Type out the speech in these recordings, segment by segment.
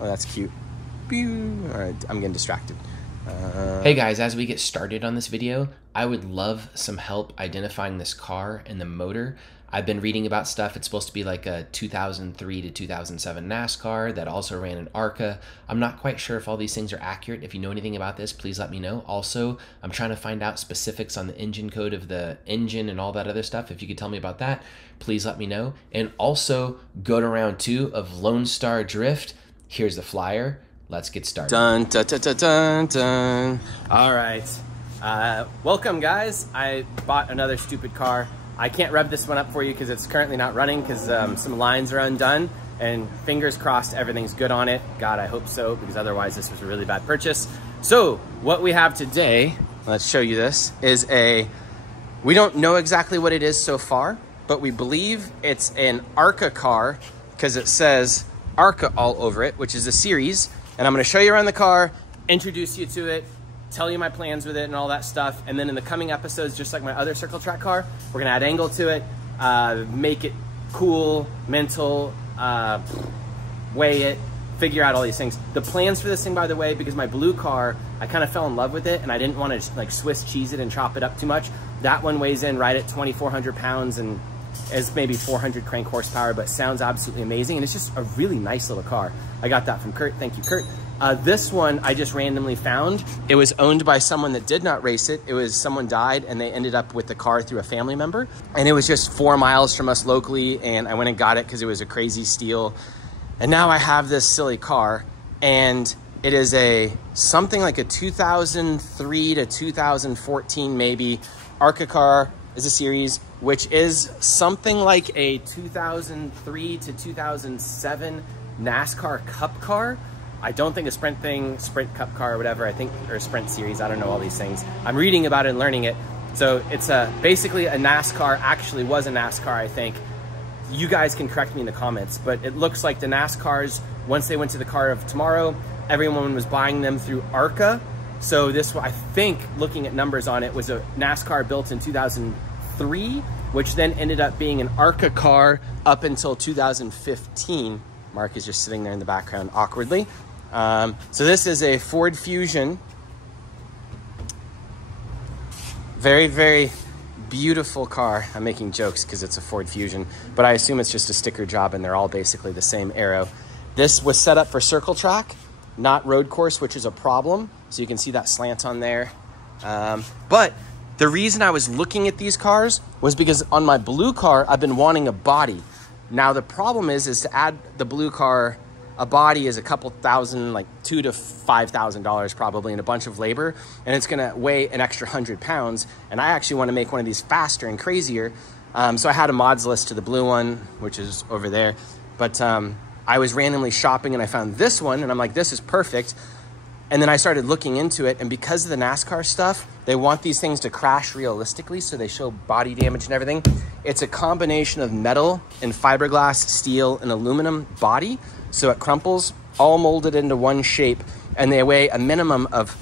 Oh, that's cute. All right, I'm getting distracted. Hey guys, as we get started on this video, I would love some help identifying this car and the motor. I've been reading about stuff. It's supposed to be like a 2003 to 2007 NASCAR that also ran an ARCA. I'm not quite sure if all these things are accurate. If you know anything about this, please let me know. Also, I'm trying to find out specifics on the engine code of the engine and all that other stuff. If you could tell me about that, please let me know. And also, go to round 2 of Lone Star Drift. Here's the flyer. Let's get started. Dun, dun, dun, dun, dun, dun. All right. Welcome, guys. I bought another stupid car. I can't rev this one up for you because it's currently not running because some lines are undone, and fingers crossed everything's good on it. God, I hope so, because otherwise this was a really bad purchase. So what we have today, let's show you this, is we don't know exactly what it is so far, but we believe it's an ARCA car because it says ARCA all over it, which is a series. And I'm gonna show you around the car, introduce you to it, tell you my plans with it and all that stuff. And then in the coming episodes, just like my other circle track car, we're gonna add angle to it, make it cool, mental, weigh it, figure out all these things. The plans for this thing, by the way, because my blue car, I kind of fell in love with it and I didn't want to like Swiss cheese it and chop it up too much. That one weighs in right at 2,400 pounds and is maybe 400 crank horsepower, but sounds absolutely amazing. And it's just a really nice little car. I got that from Kurt. Thank you, Kurt. This one I just randomly found. It was owned by someone that did not race it. It was someone died and they ended up with the car through a family member. And it was just 4 miles from us locally. And I went and got it because it was a crazy steal. And now I have this silly car, and it is something like a 2003 to 2014 maybe. ARCA car is a series, which is something like a 2003 to 2007 NASCAR Cup car. I don't think a Sprint Cup car or whatever, I think, or a Sprint series, I don't know all these things. I'm reading about it and learning it. So it's basically a NASCAR, actually was a NASCAR, I think. You guys can correct me in the comments, but it looks like the NASCARs, once they went to the car of tomorrow, everyone was buying them through ARCA. So this, I think, looking at numbers on it, was a NASCAR built in 2003, which then ended up being an ARCA car up until 2015. Mark is just sitting there in the background awkwardly. So this is a Ford Fusion. Very, very beautiful car. I'm making jokes because it's a Ford Fusion, but I assume it's just a sticker job and they're all basically the same aero. This was set up for circle track, not road course, which is a problem. So you can see that slant on there. But the reason I was looking at these cars was because on my blue car, I've been wanting a body. Now the problem is to add the blue car, a body is a couple thousand, like $2,000 to $5,000 probably, and a bunch of labor, and it's gonna weigh an extra 100 pounds. And I actually wanna make one of these faster and crazier. So I had a mods list to the blue one, which is over there. But I was randomly shopping and I found this one and I'm like, this is perfect. And then I started looking into it, and because of the NASCAR stuff, they want these things to crash realistically, so they show body damage and everything. It's a combination of metal and fiberglass, steel, and aluminum body, so it crumples, all molded into one shape, and they weigh a minimum of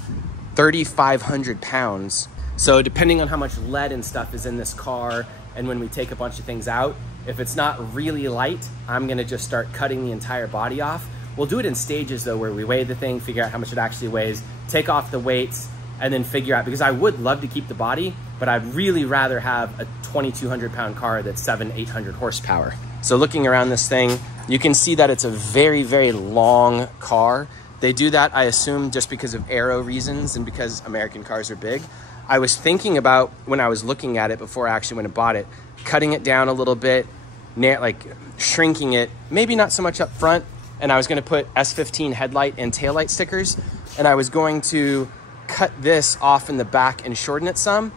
3,500 pounds. So depending on how much lead and stuff is in this car, and when we take a bunch of things out, if it's not really light, I'm gonna just start cutting the entire body off. We'll do it in stages though, where we weigh the thing, figure out how much it actually weighs, take off the weights, and then figure out, because I would love to keep the body, but I'd really rather have a 2,200 pound car that's 700-800 horsepower. So looking around this thing, you can see that it's a very, very long car. They do that, I assume, just because of aero reasons and because American cars are big. I was thinking about, when I was looking at it before I actually went and bought it, cutting it down a little bit, like shrinking it, maybe not so much up front, and I was gonna put S15 headlight and taillight stickers, and I was going to cut this off in the back and shorten it some.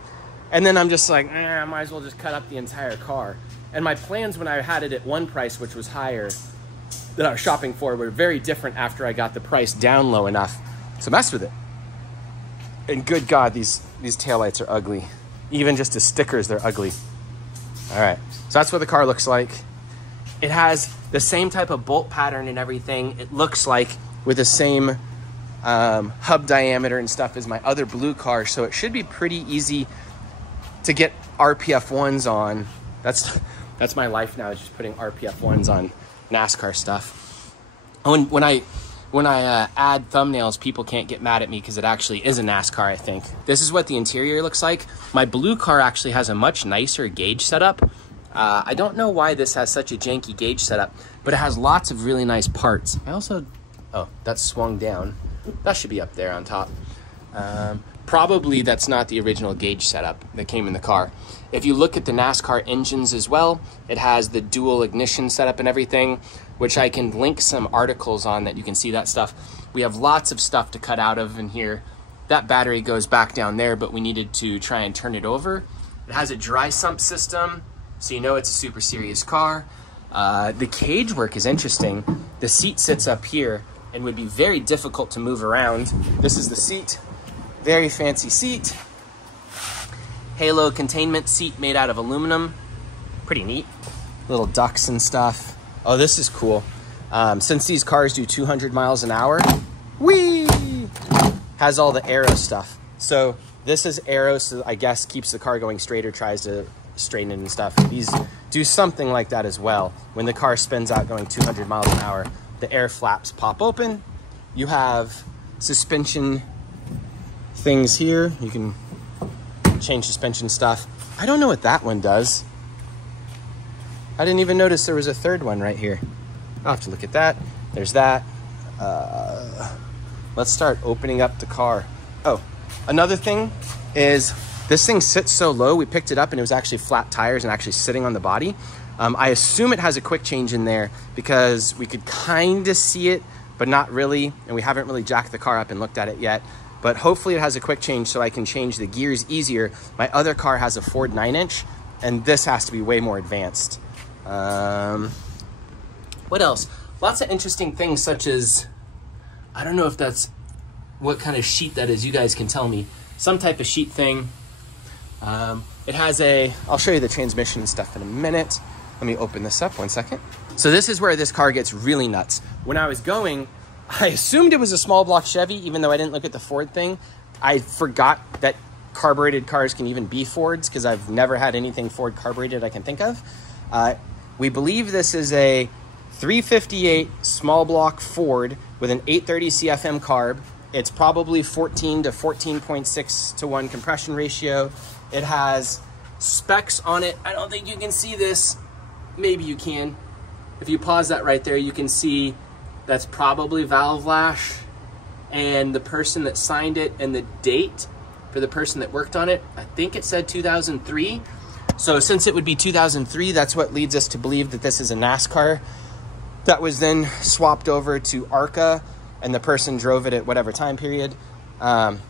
And then I'm just like, I might as well just cut up the entire car. And my plans when I had it at one price, which was higher, that I was shopping for, were very different after I got the price down low enough to mess with it. And good God, these taillights are ugly. Even just as stickers, they're ugly. All right, so that's what the car looks like. It has the same type of bolt pattern and everything. It looks like with the same hub diameter and stuff as my other blue car, so it should be pretty easy to get RPF 1s on. That's my life now, is just putting RPF 1s on NASCAR stuff. When I when I add thumbnails, people can't get mad at me because it actually is a NASCAR, I think. This is what the interior looks like. My blue car actually has a much nicer gauge setup. I don't know why this has such a janky gauge setup, but it has lots of really nice parts. I also, oh, that's swung down. That should be up there on top. Probably that's not the original gauge setup that came in the car. If you look at the NASCAR engines as well, it has the dual ignition setup and everything, which I can link some articles on that you can see that stuff. We have lots of stuff to cut out of in here. That battery goes back down there, but we needed to try and turn it over. It has a dry sump system, so you know it's a super serious car. The cage work is interesting. The seat sits up here and would be very difficult to move around. This is the seat, very fancy seat. Halo containment seat made out of aluminum. Pretty neat. Little ducks and stuff. Oh, this is cool. Since these cars do 200 miles an hour, whee! Has all the aero stuff. So this is aero, so I guess keeps the car going straight or tries to straighten it and stuff. These do something like that as well. When the car spins out going 200 miles an hour, the air flaps pop open. You have suspension things here. You can change suspension stuff. I don't know what that one does. I didn't even notice there was a third one right here. I'll have to look at that. There's that. Let's start opening up the car. Oh, another thing is this thing sits so low. We picked it up and it was actually flat tires and actually sitting on the body. I assume it has a quick change in there because we could kind of see it, but not really. And we haven't really jacked the car up and looked at it yet. But hopefully it has a quick change so I can change the gears easier. My other car has a Ford 9-inch and this has to be way more advanced. What else? Lots of interesting things such as, I don't know if that's what kind of sheet that is. You guys can tell me. Some type of sheet thing. It has a, I'll show you the transmission and stuff in a minute. Let me open this up 1 second. So this is where this car gets really nuts. When I was going, I assumed it was a small block Chevy, even though I didn't look at the Ford thing. I forgot that carbureted cars can even be Fords because I've never had anything Ford carbureted I can think of. We believe this is a 358 small block Ford with an 830 CFM carb. It's probably 14 to 14.6 to 1 compression ratio. It has specs on it. I don't think you can see this. Maybe you can. If you pause that right there, you can see that's probably valve lash and the person that signed it and the date for the person that worked on it. I think it said 2003. So since it would be 2003, that's what leads us to believe that this is a NASCAR that was then swapped over to ARCA and the person drove it at whatever time period. Has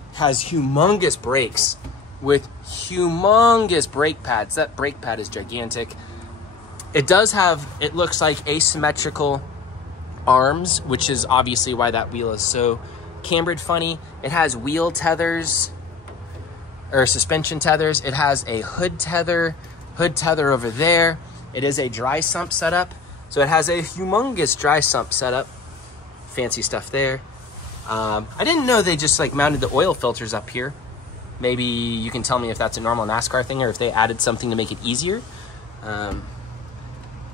humongous brakes with humongous brake pads. That brake pad is gigantic. It does have, it looks like asymmetrical arms, which is obviously why that wheel is so cambered funny. It has wheel tethers or suspension tethers. It has a hood tether over there. It is a dry sump setup. So it has a humongous dry sump setup. Fancy stuff there. I didn't know they just like mounted the oil filters up here. Maybe you can tell me if that's a normal NASCAR thing or if they added something to make it easier.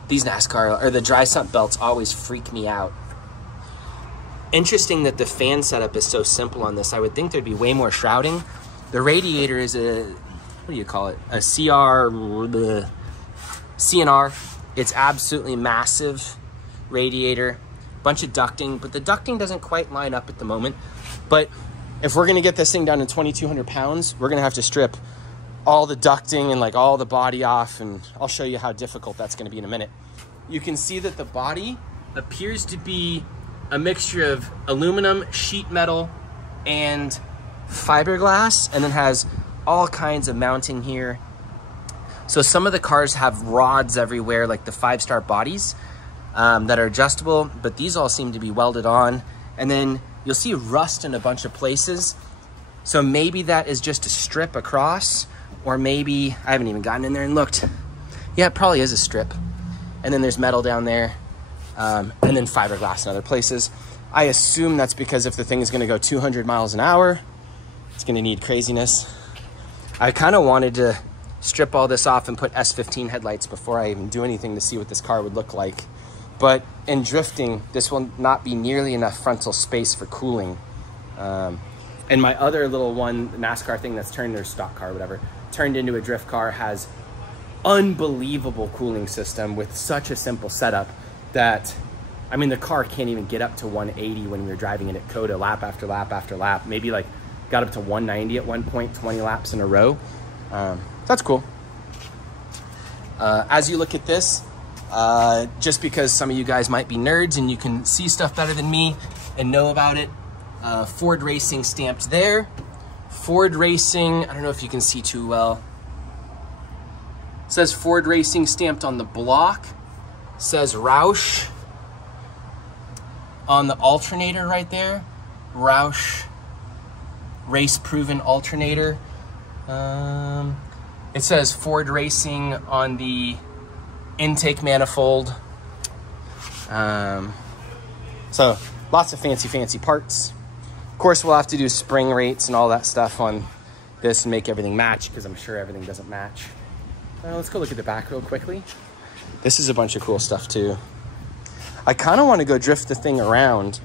These NASCAR, or the dry sump belts always freak me out. Interesting that the fan setup is so simple on this. I would think there'd be way more shrouding. The radiator is a, what do you call it? A CNR. It's absolutely massive radiator. Bunch of ducting, but the ducting doesn't quite line up at the moment. But if we're gonna get this thing down to 2,200 pounds, we're gonna have to strip all the ducting and like all the body off, and I'll show you how difficult that's gonna be in a minute. You can see that the body appears to be a mixture of aluminum, sheet metal, and fiberglass, and then has all kinds of mounting here. So some of the cars have rods everywhere, like the 5-star bodies that are adjustable, but these all seem to be welded on. And then you'll see rust in a bunch of places. So maybe that is just a strip across, or maybe, I haven't even gotten in there and looked. Yeah, it probably is a strip. And then there's metal down there, and then fiberglass in other places. I assume that's because if the thing is gonna go 200 miles an hour, it's gonna need craziness. I kind of wanted to strip all this off and put S15 headlights before I even do anything to see what this car would look like. but in drifting, this will not be nearly enough frontal space for cooling. And my other little one, NASCAR thing that's turned, their stock car, whatever, turned into a drift car, has unbelievable cooling system with such a simple setup that, I mean, the car can't even get up to 180 when we were driving it at COTA, lap after lap after lap. Maybe like got up to 190 at one point, 20 laps in a row. That's cool. As you look at this, just because some of you guys might be nerds and you can see stuff better than me and know about it, Ford Racing stamped there. Ford Racing, I don't know if you can see too well. It says Ford Racing stamped on the block. It says Roush on the alternator right there. Roush race proven alternator. It says Ford Racing on the intake manifold. So lots of fancy parts. Of course, we'll have to do spring rates and all that stuff on this and make everything match, because I'm sure everything doesn't match. Let's go look at the back real quickly. This is a bunch of cool stuff too. I kind of want to go drift the thing around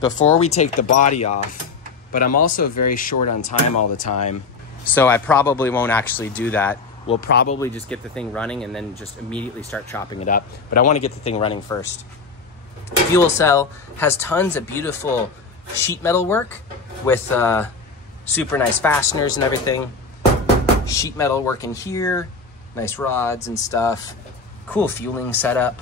before we take the body off, but I'm also very short on time all the time, so I probably won't actually do that. We'll probably just get the thing running and then just immediately start chopping it up, but I want to get the thing running first. Fuel cell has tons of beautiful sheet metal work with super nice fasteners and everything. Sheet metal work in here, nice rods and stuff. Cool fueling setup.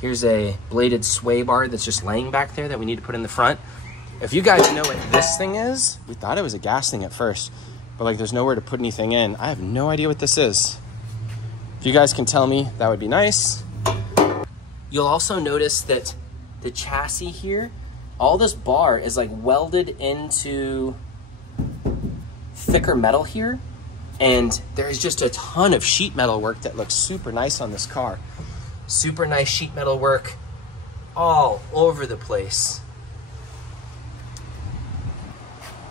Here's a bladed sway bar that's just laying back there that we need to put in the front. If you guys know what this thing is, we thought it was a gas thing at first, but like there's nowhere to put anything in. I have no idea what this is. If you guys can tell me, that would be nice. You'll also notice that the chassis here, all this bar is like welded into thicker metal here. And there's just a ton of sheet metal work that looks super nice on this car. Super nice sheet metal work all over the place.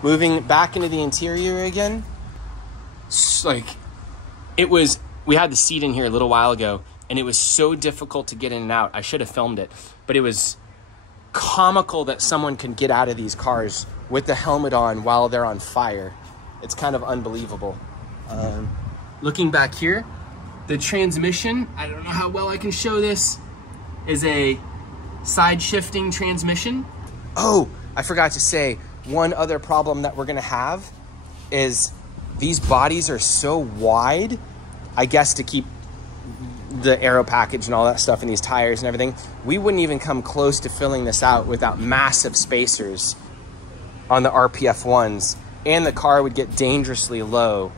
Moving back into the interior again. Like, we had the seat in here a little while ago, and it was so difficult to get in and out. I should have filmed it, but it was comical that someone can get out of these cars with the helmet on while they're on fire. It's kind of unbelievable. Looking back here, the transmission, I don't know how well I can show this, is a side shifting transmission. Oh, I forgot to say, one other problem that we're gonna have is these bodies are so wide, I guess to keep the aero package and all that stuff and these tires and everything, we wouldn't even come close to filling this out without massive spacers on the RPF ones, and the car would get dangerously low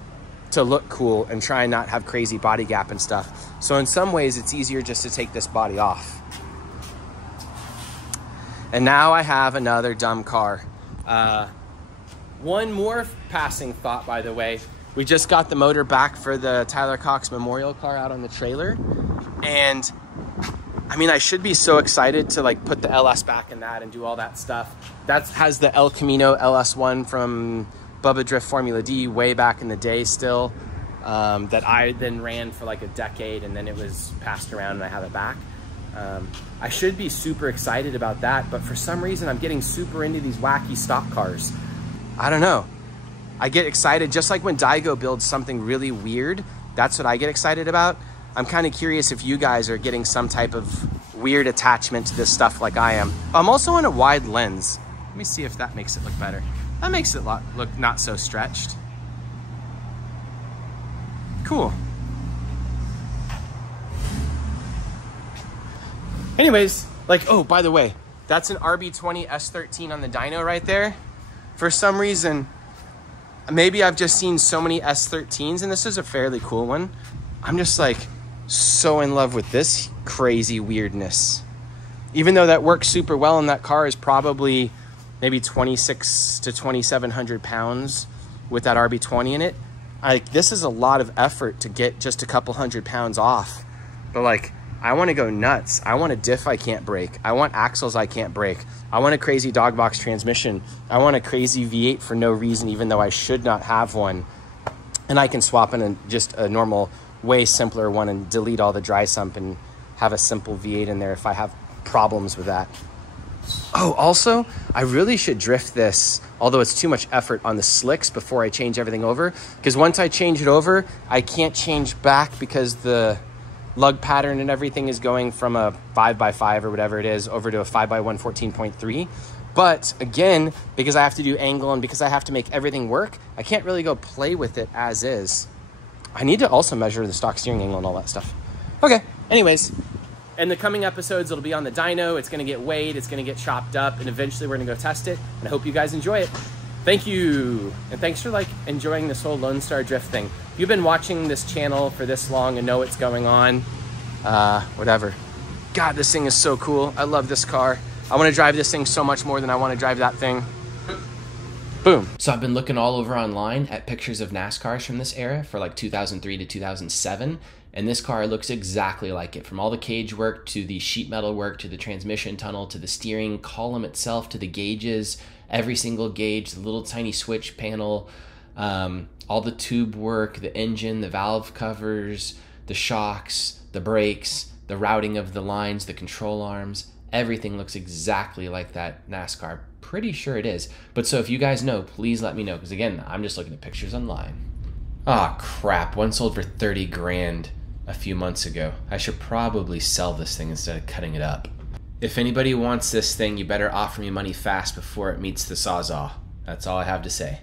to look cool and try and not have crazy body gap and stuff. So in some ways, it's easier just to take this body off. And now I have another dumb car. One more passing thought, by the way. We just got the motor back for the Tyler Cox Memorial car out on the trailer. And I mean, I should be so excited to like put the LS back in that and do all that stuff. That has the El Camino LS1 from Bubba Drift Formula D way back in the day still, that I then ran for like a decade, and then it was passed around and I have it back. I should be super excited about that, but for some reason I'm getting super into these wacky stock cars. I don't know. I get excited just like when Daigo builds something really weird. That's what I get excited about. I'm kind of curious if you guys are getting some type of weird attachment to this stuff like I am. I'm also on a wide lens. Let me see if that makes it look better. That makes it look not so stretched. Cool. Anyways, like, oh, by the way, that's an RB20 S13 on the dyno right there. For some reason, maybe I've just seen so many S13s, and this is a fairly cool one. I'm just like so in love with this crazy weirdness. Even though that works super well, and that car is probably maybe 2,600 to 2,700 pounds with that RB20 in it. This is a lot of effort to get just a couple hundred pounds off. But like, I want to go nuts. I want a diff I can't break. I want axles I can't break. I want a crazy dog box transmission. I want a crazy V8 for no reason, even though I should not have one. And I can swap in just a normal, way simpler one and delete all the dry sump and have a simple V8 in there if I have problems with that. Oh, also, I really should drift this, although it's too much effort, on the slicks before I change everything over. Because once I change it over, I can't change back because the lug pattern and everything is going from a 5x5 or whatever it is over to a 5x1 14.3. But again, because I have to do angle and because I have to make everything work, I can't really go play with it as is. I need to also measure the stock steering angle and all that stuff. Okay, anyways. In the coming episodes, it'll be on the dyno. It's gonna get weighed, it's gonna get chopped up, and eventually we're gonna go test it. And I hope you guys enjoy it. Thank you. And thanks for like enjoying this whole Lone Star Drift thing. If you've been watching this channel for this long and know what's going on, whatever. God, this thing is so cool. I love this car. I wanna drive this thing so much more than I wanna drive that thing. Boom. So I've been looking all over online at pictures of NASCARs from this era for like 2003 to 2007. And this car looks exactly like it, from all the cage work to the sheet metal work to the transmission tunnel to the steering column itself to the gauges, every single gauge, the little tiny switch panel, all the tube work, the engine, the valve covers, the shocks, the brakes, the routing of the lines, the control arms. Everything looks exactly like that NASCAR. Pretty sure it is. But so if you guys know, please let me know, because again, I'm just looking at pictures online. Ah, crap. One sold for 30 grand. A few months ago. I should probably sell this thing instead of cutting it up. If anybody wants this thing, you better offer me money fast before it meets the Sawzall. That's all I have to say.